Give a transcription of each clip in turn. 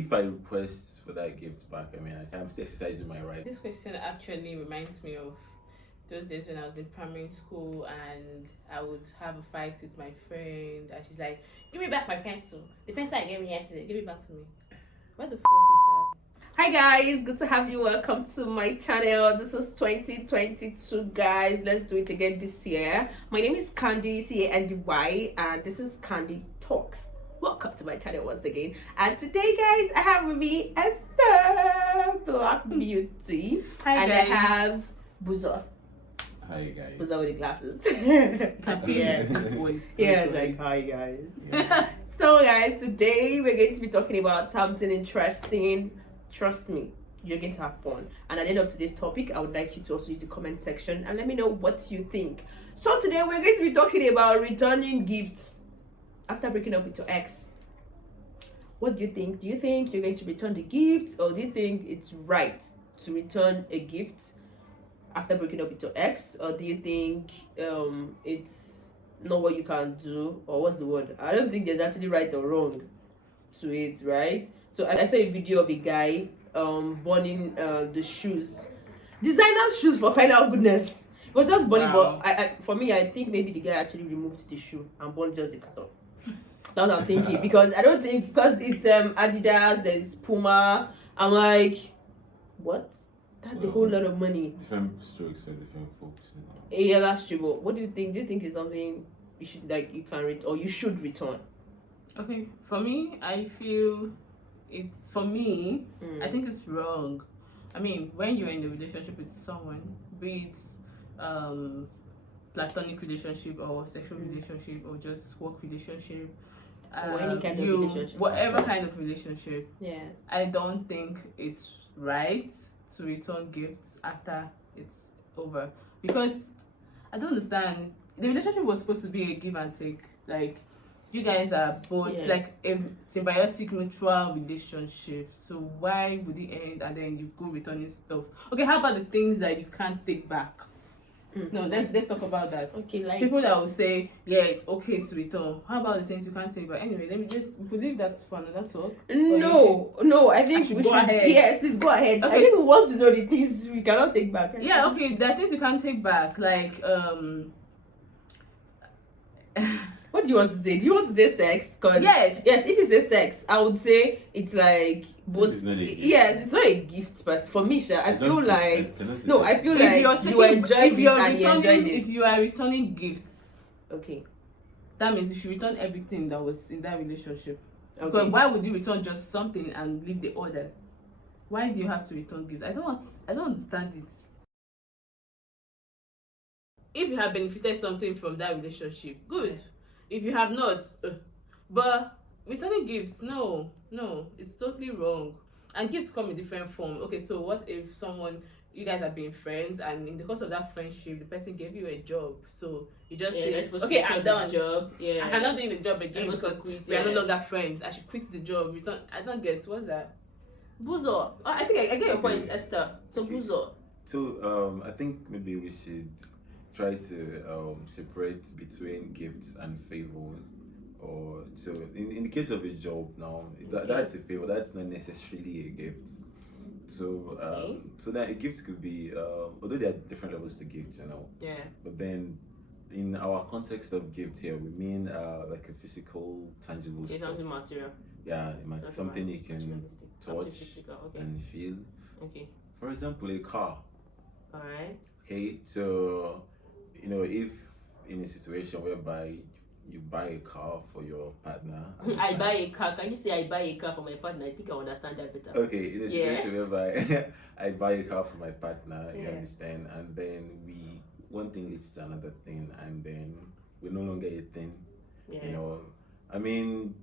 if I request for that gift back, I mean, I'm still exercising my right. This question actually reminds me of those days when I was in primary school and I would have a fight with my friend and she's like, give me back my pencil. The pencil I gave me yesterday, give it back to me. What the fuck is that? Hi guys, good to have you. Welcome to my channel. This is 2022, guys. Let's do it again this year. My name is Candy Nkemka and this is Candy Talks. Welcome to my channel once again. And today, guys, I have with me Esther, Black Beauty. Hi, and guys. I have Buzo. Hi guys. Buzo with the glasses. Voice. Yeah, it's like, hi guys. Yeah. So guys, today we're going to be talking about something interesting. Trust me, you're going to have fun. And at the end of today's topic, I would like you to also use the comment section and let me know what you think. So today we're going to be talking about returning gifts after breaking up with your ex. What do you think? Do you think you're going to return the gift, or do you think it's right to return a gift after breaking up with your ex, or do you think it's not what you can do, or what's the word? I don't think there's actually right or wrong to it, right? So I saw a video of a guy burning the shoes, designer shoes, for crying out goodness. It was just burning, Wow. but for me, I think maybe the guy actually removed the shoe and burned just the carton. That's what I'm thinking, because I don't think, because it's Adidas, there's Puma. I'm like, what? That's a whole lot of money. Different strokes for different folks. Yeah, that's true. But what do you think? Do you think it's something you should you can or you should return? Okay, for me, I feel it's I think it's wrong. I mean, when you're in a relationship with someone, be it platonic relationship or sexual relationship or just work relationship, Or any kind of relationship. whatever kind of relationship, Yeah. I don't think it's right to return gifts after it's over, because I don't understand. The relationship was supposed to be a give and take. Like, you guys are both like a symbiotic mutual relationship, so why would it end and then you go returning stuff? Okay, how about the things that you can't take back? No, let's talk about that. Okay, like People that will say, yeah, it's okay to return. How about the things you can't take back? Anyway, let me just leave that for another talk. No, I think should we go should. ahead. Yes, please go ahead. Okay. I think we want to know the things we cannot take back. Yeah, okay, there are things you can't take back, like What do you want to say? Do you want to say sex? Cause yes, if you say sex, I would say it's like both. It's not a gift. Yes, it's not a gift, but for me, I feel like I feel if like you're you enjoyed it and you enjoyed if it. you are returning gifts, Okay. that means you should return everything that was in that relationship. Okay. Because why would you return just something and leave the others? Why do you have to return gifts? I don't understand it. If you have benefited something from that relationship, good. If you have not, but returning gifts, no, it's totally wrong. And gifts come in different form. Okay, so what if you guys are being friends, and in the course of that friendship, the person gave you a job, so you just say, okay, I'm done. Job. Yeah. I'm not doing the job again I'm supposed because to quit, we are no yeah. longer friends. I should quit the job. Return. I don't get what's that. Buzo. I think I get your point, Esther. So Okay. Buzo. So I think maybe we should try to separate between gifts and favors. Or so in the case of a job now, that's a favor. That's not necessarily a gift. So so that a gift could be although there are different levels to gifts, Yeah. but then in our context of gift here, we mean like a physical, tangible Okay, stuff. something material. Yeah, something you can Materialistic. touch Something physical. Okay. and feel. Okay. For example, a car. All right. Okay, so if in a situation whereby you buy a car for your partner, I buy a car. Can you say I buy a car for my partner? I think I understand that better. Okay, in a situation whereby I buy a car for my partner, you Yeah. understand, and then one thing leads to another thing, and then we're no longer a thing. Yeah. I mean,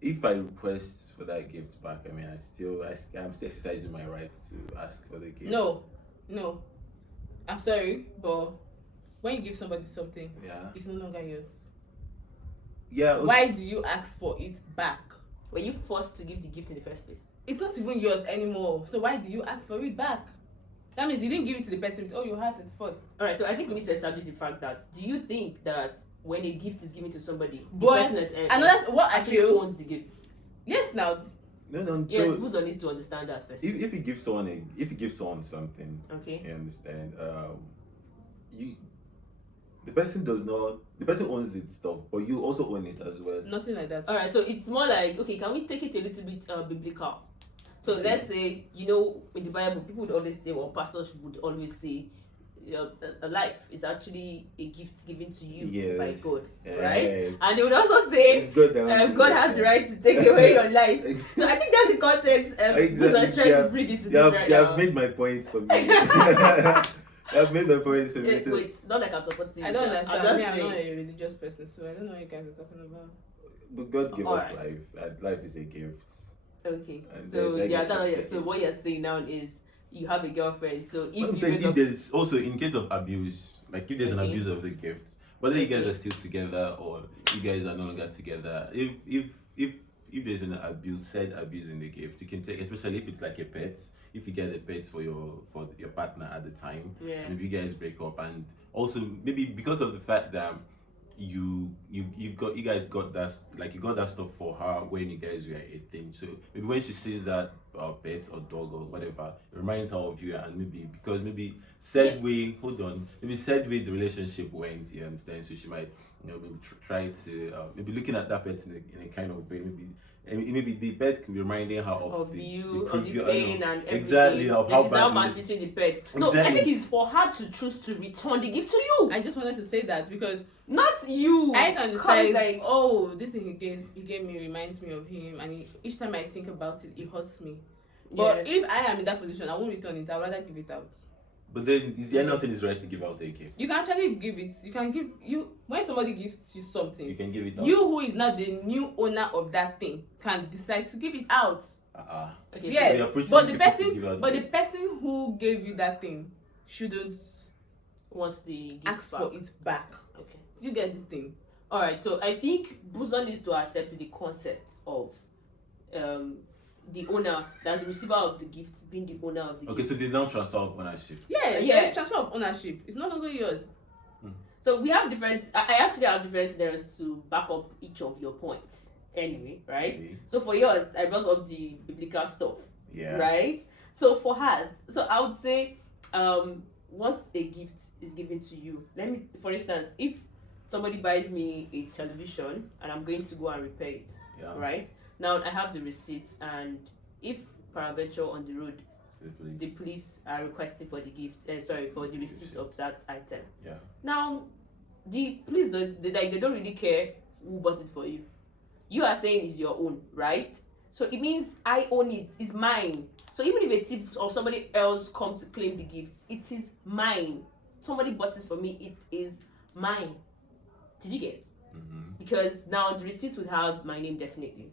if I request for that gift back, I mean, I'm still exercising my right to ask for the gift. No. I'm sorry, but when you give somebody something, Yeah. it's no longer yours. Yeah. Okay. Why do you ask for it back? Were you forced to give the gift in the first place? It's not even yours anymore. So why do you ask for it back? That means you didn't give it to the person. Oh, you had it first. All right. So I think we need to establish the fact that, do you think that when a gift is given to somebody, the But person another what I actually feel owns the gift? Yes, now No. Yeah, So Buzo needs to understand that first. if you give someone something, Okay. you understand. You the person owns its stuff, but you also own it as well. Nothing like that. All right. So it's more like, okay, can we take it a little bit biblical? So Okay. let's say, in the Bible, people would always say, or pastors would always say, a life is actually a gift given to you by God, right? And they would also say, It's good that God has the right to take away your life. So I think that's the context Buzo is trying to bring into this right you now. have made my point for me. I've made my point for me. So Wait, not like I'm supporting. I don't understand. I'm I'm just not saying. a religious person, so I don't know what you guys are talking about. but God gave us Alright. life. And life is a gift. Okay. And So that gift so is what you're saying now is you have a girlfriend. So What I'm if you saying, break if up, there's also in case of abuse, like if there's an Okay. abuse of the gift, whether you guys Okay. are still together or you guys are no longer together, if there's an said abuse in the gift, you can take, especially if it's like a pet. If you get a pet for your partner at the time, yeah. and if you guys break up, and also maybe because of the fact that you guys got that, like you got that stuff for her when you guys were 18, so maybe when she sees that pet or dog or whatever, it reminds her of you, and maybe said way the relationship went, you understand, so she might maybe try to maybe looking at that pet in a kind of way, maybe the pet could be reminding her of the you, of the previous- pain and everything. exactly, of Then how she's now badly- maltreating the pet. No, I Exactly. think it's for her to choose to return the gift to you, I just wanted to say that because not you. I can Come, decide, like, oh, this thing he gave me reminds me of him, and each time I think about it, it hurts me. But yes. if I am in that position, I won't return it. I'd rather give it out. But then is the NLC is right to give out a gift? You can actually give it. You can give when somebody gives you something. You can give it out. You who is not the new owner of that thing can decide to give it out. Okay, Yes, you're preaching but the people to give person, out but the gifts. person who gave you that thing shouldn't wants the gift ask back. for it back. Okay. Do you get this thing? All right. So I think Buzo needs to accept the concept of the owner, that the receiver of the gift being the owner of the Okay, gift. so there's now transfer of ownership. Yeah, Yes. yes. Transfer of ownership. It's no longer yours. So we have different. I actually have different scenarios to back up each of your points. Anyway, right? Okay. So for yours, I brought up the biblical stuff. Yeah. Right. So for hers, so I would say, once a gift is given to you, for instance, if somebody buys me a television and I'm going to go and repair it, Yeah. right? Now I have the receipt, and if peradventure on the road the police are requesting for the gift, for the receipt of that item. Yeah. Now, the police they don't really care who bought it for you. You are saying it's your own, right? So it means I own it. It's mine. So even if a thief or somebody else comes to claim the gift, it is mine. Somebody bought it for me. It is mine. Did you get? Mm-hmm. Because now the receipt would have my name definitely,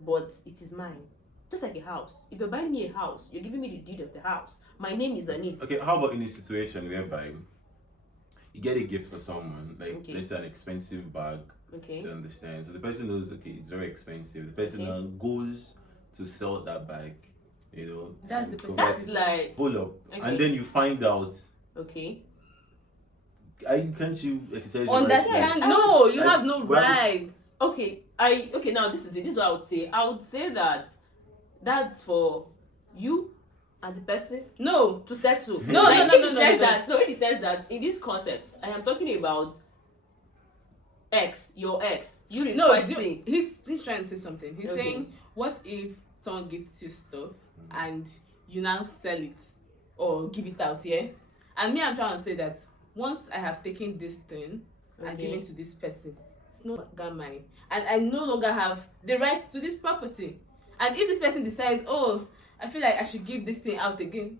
but it is mine. Just like a house. If you're buying me a house, you're giving me the deed of the house. My name is on it. Okay, how about in a situation whereby you get a gift for someone, like Okay. let's say an expensive bag, Okay. you understand? So the person knows, okay, it's very expensive. The person Okay. now goes to sell that bag, That's and the person. provides- That's like pull up, Okay. and then you find out. okay. Can't you exercise your Understand? rights? No, you Like, have no well- right. Okay. Now this is it. This is what I would say. I would say that that's for you and the person No. to settle. No, Like, no, in no, the no, sense no. that in the sense that in this concept, I am talking about your ex. You No, requesting. he's trying to say something. He's Okay. saying, what if someone gifts you stuff and you now sell it or give it out, yeah? And me, I'm trying to say that once I have taken this thing and Okay. given to this person, it's no longer mine. And I no longer have the rights to this property. And if this person decides, oh, I feel like I should give this thing out again,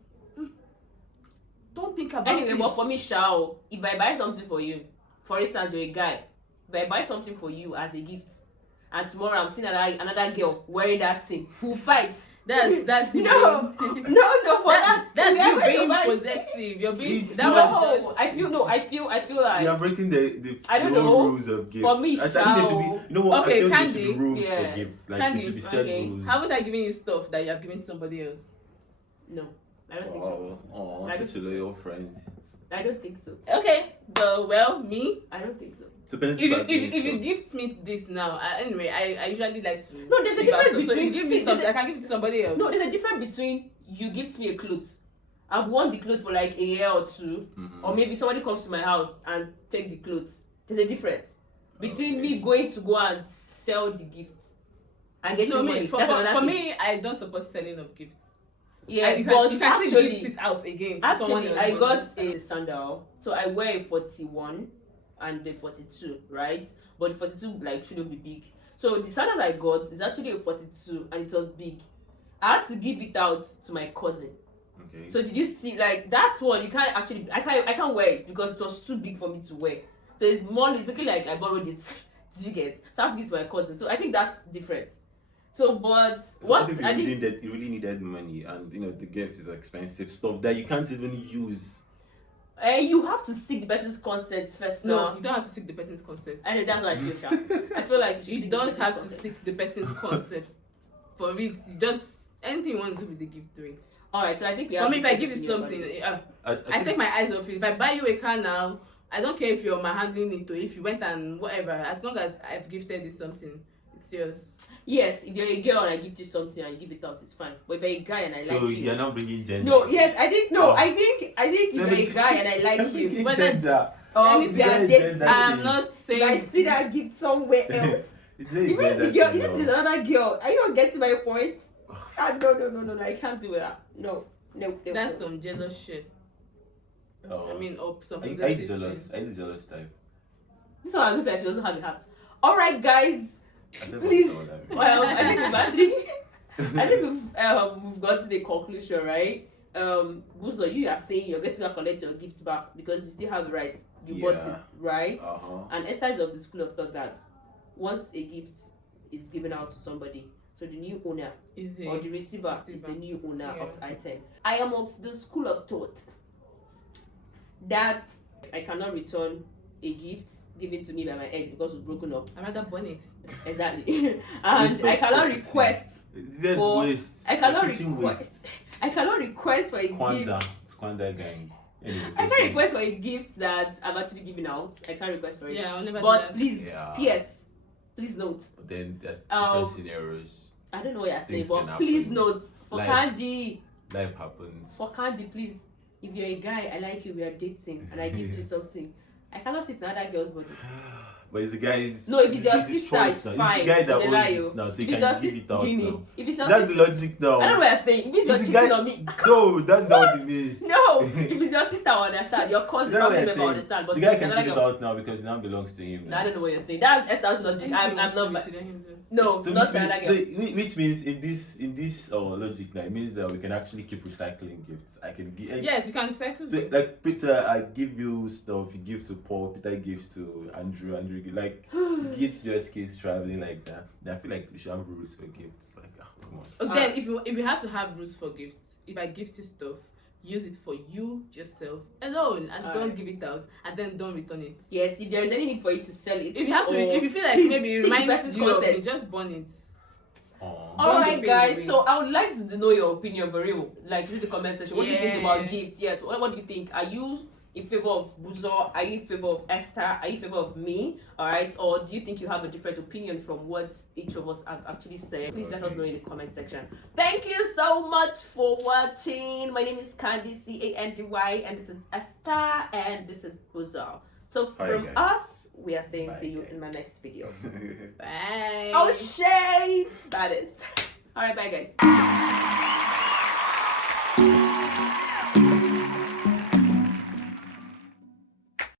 don't think about Anyway, it. but for me, Shao, if I buy something for you, for instance, you're a guy, if I buy something for you as a gift, and tomorrow I'm seeing another girl wearing that thing, who fights? That's you No, being- no, for that, that's we are you going to being fight. possessive. You're being It's that not. was No, I feel like You are breaking the I don't whole know. rules of gifts. For me, I think there should be. Shao. You know what? Okay, I think there Candy, should be rules yes. for gifts. Like Candy, there should be set okay. rules. haven't I given you stuff that you have given to somebody else? no, I don't think so. Oh, I such a don't- loyal friend. I don't think so. Okay, well, me. I don't think so. So parents If back then, you so- gift me this now, anyway, I usually like to. No, there's a give out difference stuff. So you between- give see, me something, there's I can give it to somebody else. No, there's a difference between you gift me a clothes. I've worn the clothes for like a year or two, or maybe somebody comes to my house and take the clothes. There's a difference between me going to go and sell the gift and getting No, money. me, That's another for thing. me, I don't support selling of gifts. Yes, you but can actually, gift it out again. To someone actually, else. I got a sandal. So I wear a 41 and the 42, right? But the 42 like shouldn't be big. So the sandal I got is actually a 42 and it was big. I had to give it out to my cousin. Okay. So did you see, like, that one you can't actually, I can't wear it because it was too big for me to wear. So it's looking like I borrowed it. Did you get? So I have to give it to my cousin. So I think that's different. So but what I think you really needed money, and you know the gift is expensive stuff that you can't even use. you have to seek the person's consent first. No, Now you don't have to seek the person's consent. I know that's what I feel, Sha. I feel like You seek don't the have person's to consent. seek the person's consent for it. You just anything you want to do with the gift, do it. Alright, so I think we have For me, if I different give you opinion about something, it. I take my eyes off it. If I buy you a car now, I don't care if you're my handling it or if you went and whatever. As long as I've gifted you something, it's yours. Yes, if you're a girl and I give you something and you give it out, it's fine. But if you're a guy and I So like you, you're not bringing gender. no, yes, I think Oh. I think if you're a guy and I like you, Whether- gender. if they are dating, I'm not saying. I see that gift somewhere else. It's If it's the girl, if this is another girl, are you not getting my point? No, I can't do that. No. That's some jealous shit. Oh. I mean, or some I possessive jealous. things. I the jealous type. This one looks like she doesn't have a heart. Alright, guys. I never Please. saw that. Well, I think we've actually I think we've got to the conclusion, right? Buzo, you are saying you're going to collect your gift back because you still have the right. You bought Yeah. it, right? Uh-huh. And Esther is of the school of thought that once a gift is given out to somebody, so the new owner Is or the receiver is receiver. the new owner Yeah. of the item. I am of the school of thought that I cannot return a gift given to me by my ex because we've broken up. I rather burn it. Exactly. And I cannot request There's for- waste. I cannot You're pushing request I cannot request for a gift. Squander gang. Anyway, I can't request for a gift that I've actually given out. I can't request for it. Yeah, I'll never do But that. please, Yeah. PS, please note. But then there's Um, different scenarios. I don't know what you're saying, Things but can please happen. note for Like- Candy. Life happens. For Candy, please. If you're a guy, I like you, we are dating, and I give you something. I cannot sit in another girl's body. But it's the guy's. No, if it's your his sister, choice it's now. fine. It's the guy that It's a lie, owns yo. it now, so If he it's can your give it out Guinea, now. if it's your That's the sister, logic now. I don't know what you're saying. If it's your If the cheating guy- on me, No, that's not what it means. no. If it's your sister, I understand. Your cousin, That's what family I'm member, I saying. understand. But The if guy it's can another give it girl, out now because it now belongs to him. I don't know what you're saying. That's Esther's logic. I'm not. No, So not which, another girl. which means in this logic now, it means that we can actually keep recycling gifts. I can give. Yes, you can cycle. So, like Peter, I give you stuff. You give to Paul. Peter gives to Andrew. Andrew like gifts just keeps traveling like that. Then I feel like we should have rules for gifts. Like, come on. Then if you have to have rules for gifts, if I gift you stuff, use it for you yourself alone and don't Alright. give it out and then don't return it. Yes, if there is any need for you to sell it, If you have to, or- if you feel like please maybe it seek the reminds person's you of consent. it, just burn it. Aw. Alright, Don't guys. be So I would like to know your opinion for real. Like, in the comment section. What do you think Yeah. about gifts? Yes. What do you think? Are you in favor of Buzo? Are you in favor of Esther? Are you in favor of me? Alright. Or do you think you have a different opinion from what each of us have actually said? Please let us know in the comment section. Thank you so much for watching. My name is Candy Candy, and this is Esther, and this is Buzo. So from guys. us, we are saying Bye, see you guys. in my next video. Bye. Oh shade! That is. Alright, bye guys.